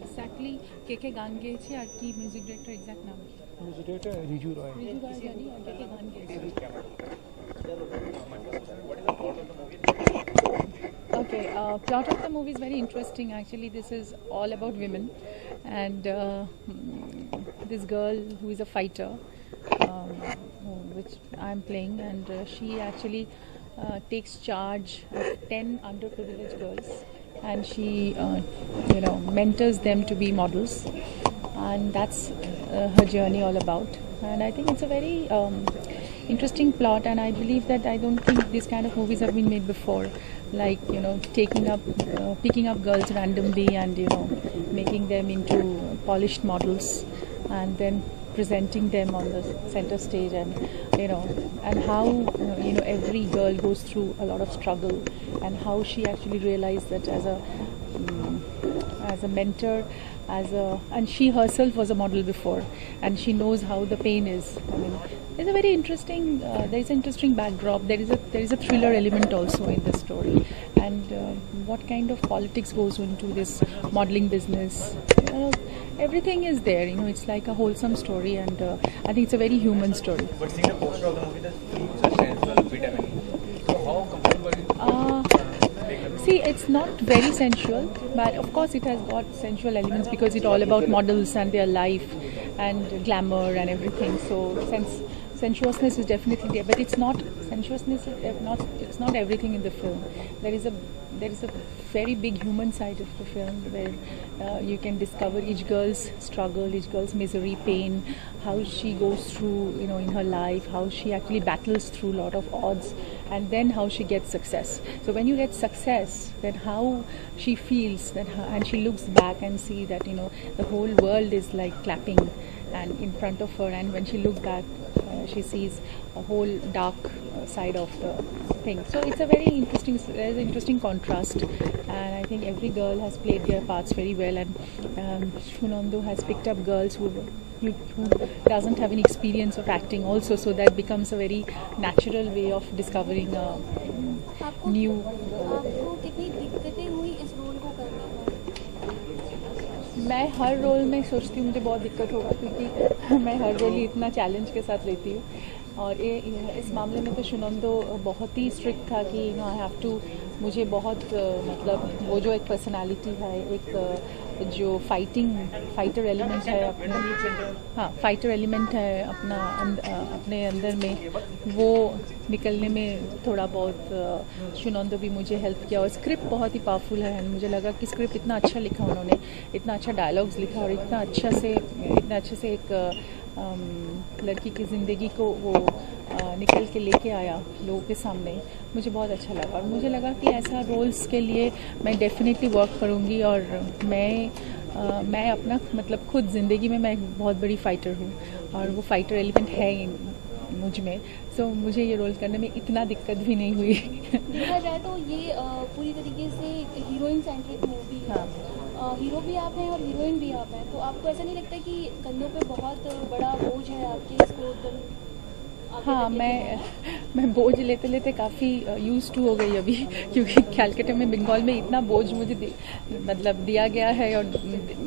Exactly কে কে গান গেয়েছে আর কি মিউজিক ডিরেক্টর এক্স্যাক্ট নাম কি? মিউজিক ডিরেক্টর রিজু রয়। রিজু রয় জানি আর কে কে গান গেয়েছে? Okay, plot of the movie is very interesting. Actually, this is all about women, and this girl who is a fighter, which I'm playing, and she actually takes charge of 10 underprivileged girls, and she, mentors them to be models, and that's her journey all about. And I think it's a very interesting plot, and I believe that I don't think these kind of movies have been made before, like picking up girls randomly and making them into polished models and then presenting them on the center stage, and and how every girl goes through a lot of struggle, and how she actually realized that as a mentor, and she herself was a model before, and she knows how the pain is. I mean, it's a very interesting. There is an interesting backdrop. There is a thriller element also in the story, and what kind of politics goes into this modeling business. Everything is there. It's like a wholesome story, and I think it's a very human story. But seeing the poster of the movie, the sensual vitamin. So how comfortable? See, it's not very sensual, but of course it has got sensual elements because it's all about models and their life and glamour and everything. So sensuousness is definitely there, but it's not sensuousness. It's not everything in the film. There is a very big human side of the film where you can discover each girl's struggle, each girl's misery, pain, how she goes through, in her life, how she actually battles through a lot of odds, and then how she gets success. So when you get success, then how she feels and she looks back and see that the whole world is like clapping and in front of her, and when she looks back, she sees a whole dark side of the thing. So it's a very interesting contrast, and I think every girl has played their parts very well, and Shunandu has picked up girls who doesn't have any experience of acting also, so that becomes a very natural way of discovering a new. आपको कितनी दिक्कतें हुई इस role को करने में? मैं हर role में सोचती हूँ मुझे बहुत दिक्कत होगा, क्योंकि मैं हर रोल ही इतना चैलेंज के साथ लेती हूँ, और इस मामले में तो शुनंदो बहुत ही स्ट्रिक्ट था कि आई हैव टू, मुझे बहुत मतलब वो जो एक पर्सनालिटी है, एक जो फाइटर एलिमेंट है अपना, फाइटर एलिमेंट है अपने अंदर में, वो निकलने में थोड़ा बहुत शुनंदो भी मुझे हेल्प किया, और स्क्रिप्ट बहुत ही पावरफुल है, एंड मुझे लगा कि स्क्रिप्ट इतना अच्छा लिखा उन्होंने, इतना अच्छा डायलॉग्स लिखा, और इतना अच्छे से एक लड़की की ज़िंदगी को वो निकल के लेके आया लोगों के सामने, मुझे बहुत अच्छा लगा। और मुझे लगा कि ऐसा रोल्स के लिए मैं डेफिनेटली वर्क करूँगी। और मैं अपना मतलब खुद ज़िंदगी में मैं एक बहुत बड़ी फ़ाइटर हूँ और वो फ़ाइटर एलिमेंट है मुझ में। सो मुझे ये रोल करने में इतना दिक्कत भी नहीं हुई। देखा जाए तो ये पूरी तरीके से हीरोइन सेंट्रिक मूवी है। हाँ। हीरो भी आप हैं और हीरोइन भी आप हैं, तो आपको ऐसा नहीं लगता कि कंधों पे बहुत बड़ा बोझ है आपके इसको हाँ, मैं बोझ लेते लेते काफ़ी यूज टू हो गई अभी, क्योंकि कैलकाटा में बंगाल में इतना बोझ मुझे मतलब दिया गया है और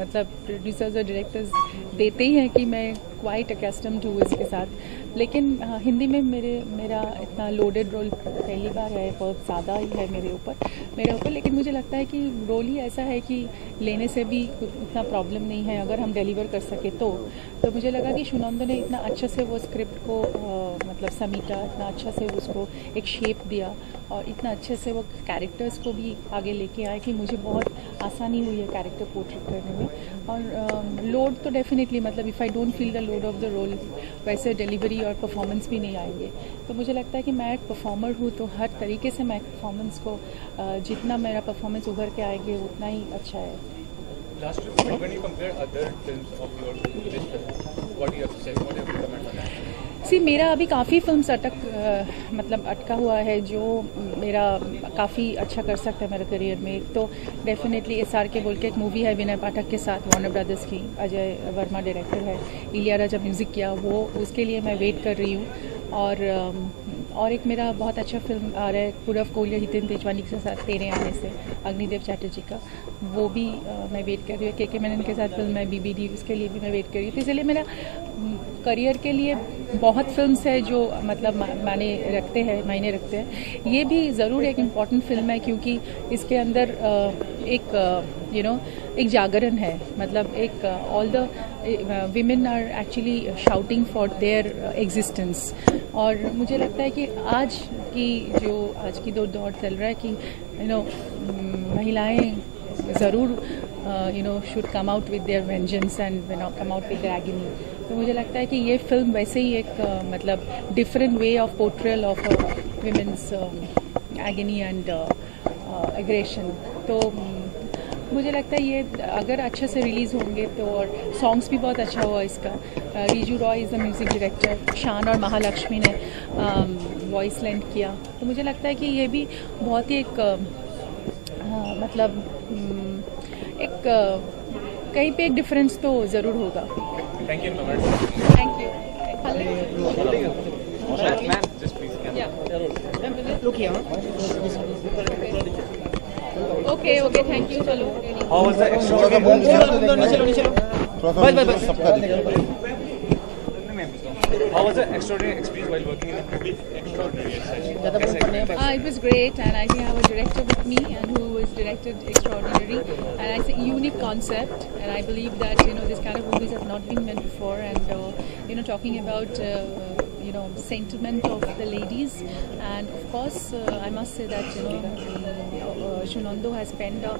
मतलब प्रोड्यूसर्स और डायरेक्टर्स देते ही हैं कि मैं क्वाइट अकस्टम्ड हूँ इसके साथ। लेकिन हिंदी में मेरा इतना लोडेड रोल पहली बार है, बहुत ज़्यादा ही है मेरे ऊपर। लेकिन मुझे लगता है कि रोल ही ऐसा है कि लेने से भी इतना प्रॉब्लम नहीं है अगर हम डिलीवर कर सके तो मुझे लगा कि सुनंदो ने इतना अच्छे से वो स्क्रिप्ट को मतलब समीटा, इतना अच्छा से उसको एक शेप दिया और इतना अच्छे से वो कैरेक्टर्स को भी आगे लेके आए कि मुझे बहुत आसानी हुई है कैरेक्टर पोर्ट्रेट करने में। और लोड तो डेफिनेटली मतलब if I don't feel the load of the role वैसे डिलीवरी और परफॉर्मेंस भी नहीं आएंगे। तो मुझे लगता है कि मैं एक परफॉर्मर हूँ, तो हर तरीके से मैं परफॉर्मेंस को जितना मेरा परफॉर्मेंस उभर के आएंगे उतना ही अच्छा है। Last week, when you compare other films of yours to this film, what do you have to say? What do you have to comment on that? मेरा अभी काफ़ी फिल्म्स मतलब अटका हुआ है जो मेरा काफ़ी अच्छा कर सकता है मेरे करियर में। एक तो डेफिनेटली SRK बोल के एक मूवी है विनय पाठक के साथ, वार्नर ब्रदर्स की, अजय वर्मा डायरेक्टर है, इलियाराजा म्यूज़िक किया, वो उसके लिए मैं वेट कर रही हूँ। और एक मेरा बहुत अच्छा फिल्म आ रहा है पूरव कोहली हितेन तेजवानी के साथ, तेरे आने से, अग्निदेव चैटर्जी का, वो भी मैं वेट कर रही हूँ। के मेनन के साथ फिल्म है BBD, उसके लिए भी मैं वेट कर रही हूँ। तो इसलिए मेरा करियर के लिए बहुत फिल्म्स है जो मतलब मायने रखते हैं। ये भी ज़रूर एक इम्पॉर्टेंट फिल्म है क्योंकि इसके अंदर एक जागरण है, मतलब एक all the women are actually shouting for their existence. और मुझे लगता है कि आज की दौर चल रहा है कि महिलाएं ज़रूर should come out with their vengeance and come out with their agony. तो मुझे लगता है कि ये फिल्म वैसे ही एक मतलब different way of portrayal of women's agony and aggression. तो मुझे लगता है ये अगर अच्छे से रिलीज़ होंगे तो, और सॉन्ग्स भी बहुत अच्छा हुआ इसका। Riju Roy is the music director, Shaan और महालक्ष्मी ने वॉइस लेंड किया। तो मुझे लगता है कि ये भी बहुत ही एक मतलब एक कहीं पे एक डिफरेंस तो ज़रूर होगा। Thank you. Thank you. Man, just please. Look here. Okay thank you. चलो How was the How was the extraordinary experience while working in a movie? Extraordinary. It was great, and I think I have a director with me and who has directed Extraordinary, and it's a unique concept, and I believe that this kind of movies have not been made before, and talking about sentiment of the ladies, and of course I must say that Sunando has penned a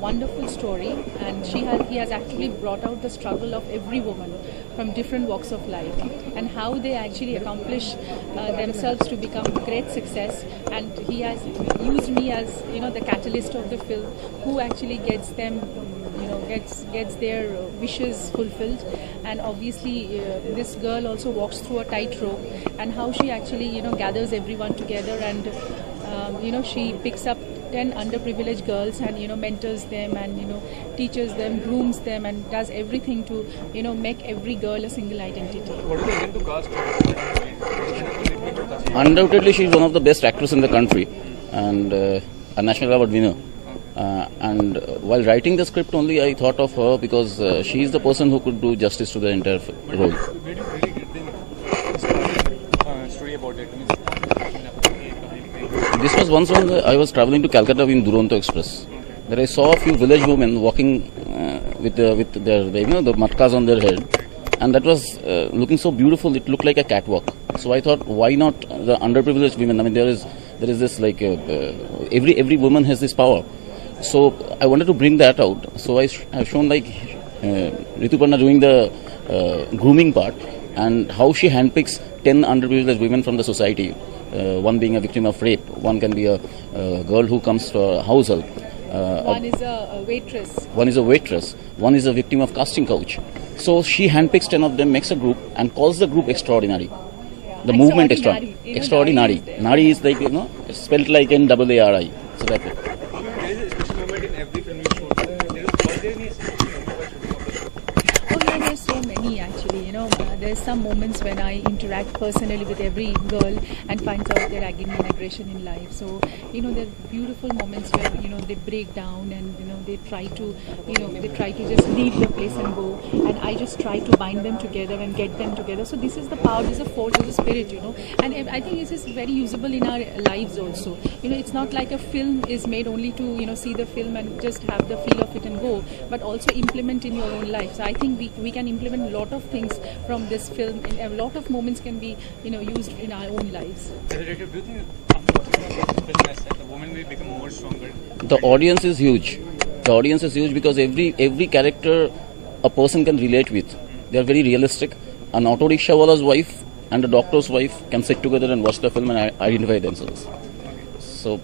wonderful story, and he has actually brought out the struggle of every woman from different walks of life and how they actually accomplish themselves to become great success. And he has used me as the catalyst of the film, who actually gets them gets their wishes fulfilled. And obviously this girl also walks through a tightrope, and how she actually gathers everyone together, and she picks up 10 underprivileged girls and mentors them and teaches them, grooms them, and does everything to make every girl a single identity. What is the reason to cast? Undoubtedly, she is one of the best actresses in the country and a national award winner. And while writing the script only, I thought of her because she is the person who could do justice to the entire role. Where do you really get the story about it? This was once when I was traveling to Calcutta in Duronto Express. There I saw a few village women walking with their the matkas on their head, and that was looking so beautiful. It looked like a catwalk. So I thought, why not the underprivileged women? I mean, there is this like every woman has this power. So I wanted to bring that out. So I've shown like Rituparna doing the grooming part, and how she handpicks 10 underprivileged women from the society, one being a victim of rape, one can be a girl who comes for house help. One is a waitress. One is a waitress, one is a victim of casting couch. So she handpicks 10 of them, makes a group, and calls the group extraordinary. The movement Extraordinary. extraordinary. Nari is like, it's spelled like N-A-A-R-I. So that's it. There is a special moment in every film you shoot. Was there any special moment while shooting of the film? Oh yeah, there's so many actually. There's some moments when I interact personally with every girl and finds out their agony and aggression in life. So there are beautiful moments where they break down and they try to just leave the place and go, and I just try to bind them together and get them together. So this is the power, this is the force, this is the spirit, and I think this is very usable in our lives also. It's not like a film is made only to see the film and just have the feel of it and go, but also implement in your own life. So I think we can implement a lot of things from this film, and a lot of moments can be used in our own lives. As a director, do you think after watching this film as such, the woman will become more stronger? The audience is huge. The audience is huge because every character a person can relate with. They are very realistic. An auto rickshaw wala's wife and a doctor's wife can sit together and watch the film and identify themselves. So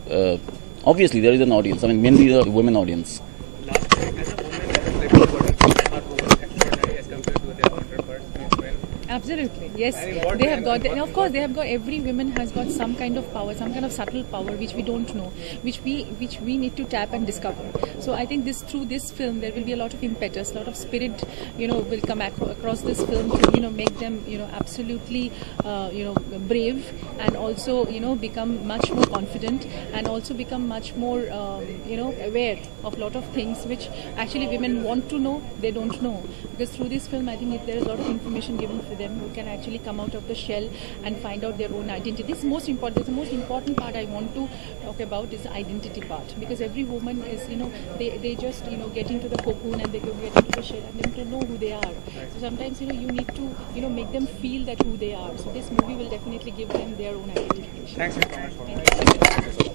obviously there is an audience. I mean, mainly the women audience. Last, as a woman, as a celebrity, are women extraordinary as compared to their counterparts? Men? Absolutely, yes. And in what They way? have got, and of course, they have got. Every woman has got some kind of power, some kind of subtle power which we don't know, which we need to tap and discover. So I think through this film there will be a lot of impetus, a lot of spirit, will come across this film to make them absolutely brave, and also become much more confident, and also become much more aware of a lot of things which actually women want to know, they don't know. Because through this film I think there is a lot of information given for them who can actually come out of the shell and find out their own identity. This is most important. The most important part I want to talk about is the identity part, because every woman is they just get into the cocoon and they get into the shell and then to know who they are. So sometimes you need to make them feel that who they are. So this movie will definitely give them their own identification. Thanks for your comments.